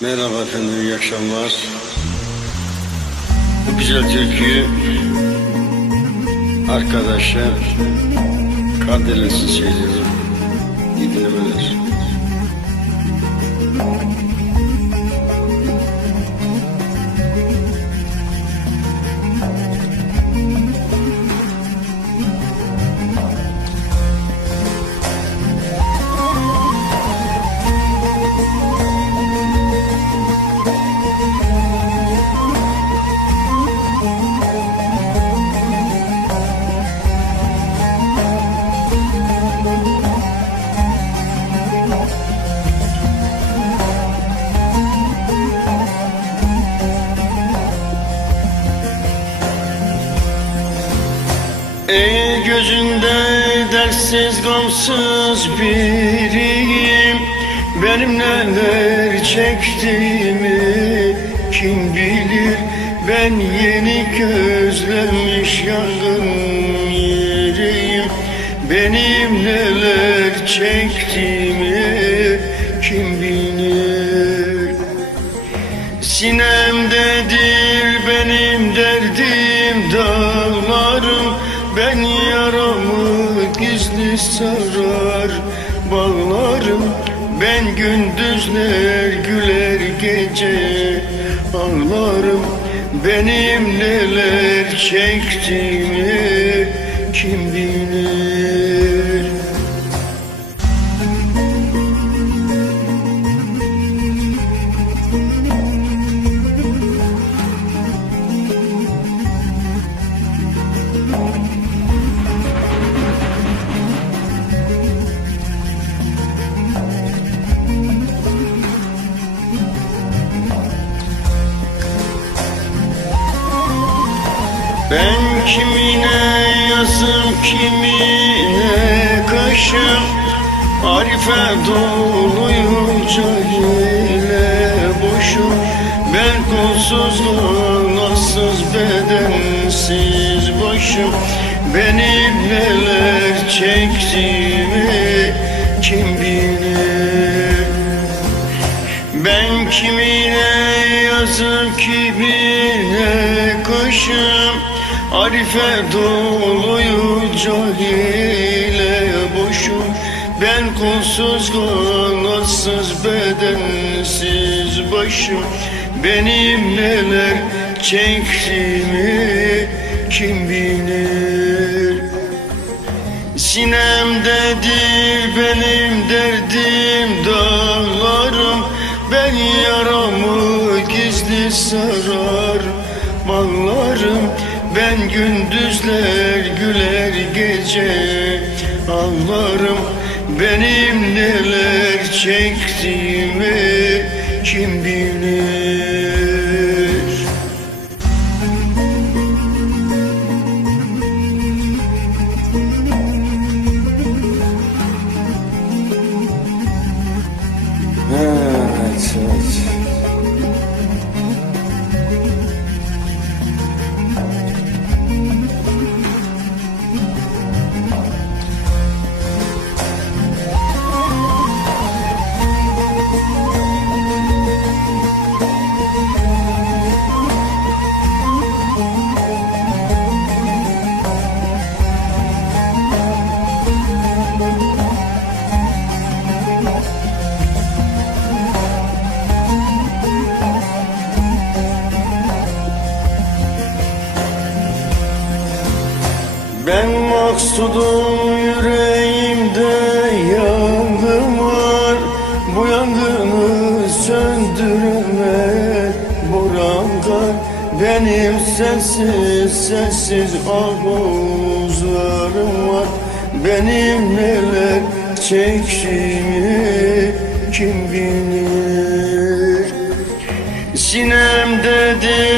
Merhaba efendim, iyi akşamlar. Bu güzel türküyü arkadaşa Kardelensiz söylüyorum. İyi dinlemeler. Ey gözünde dersiz gamsız biriyim. Benim neler çektiğimi kim bilir? Ben yeni gözlenmiş yangın yeriyim. Benim neler çektiğimi kim bilir? Sinemdedir sarar bağlarım. Ben gündüzler güler gece ağlarım. Benim neler çektiğimi kim bilir Ben kimine yazım kimine kışım Arife doluyum cahile boşum. Ben kolsuz nasız bedensiz başım. Benim neler çektiğimi kim bilir? Ben kimine yazım kimine kışım Arife doluyu cahile boşum Ben kolsuz kanatsız bedensiz başım. Benim neler çektiğimi kim bilir? Sinemdedir benim derdim dağlarım. Ben yaramı gizli sarar bağlarım Ben gündüzler güler gece ağlarım Benim neler çektiğimi kim bilir Ben maksudum yüreğimde yangın var. Bu yangını söndüremez buramda. Benim sensiz sensiz ağuzlarım var. Benim neler çektiğimi kim bilir? Sinemdedir benim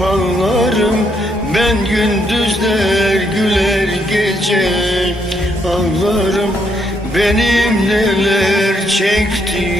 Bağlarım ben gündüzler güler gece. Ağlarım benim neler çektiğimi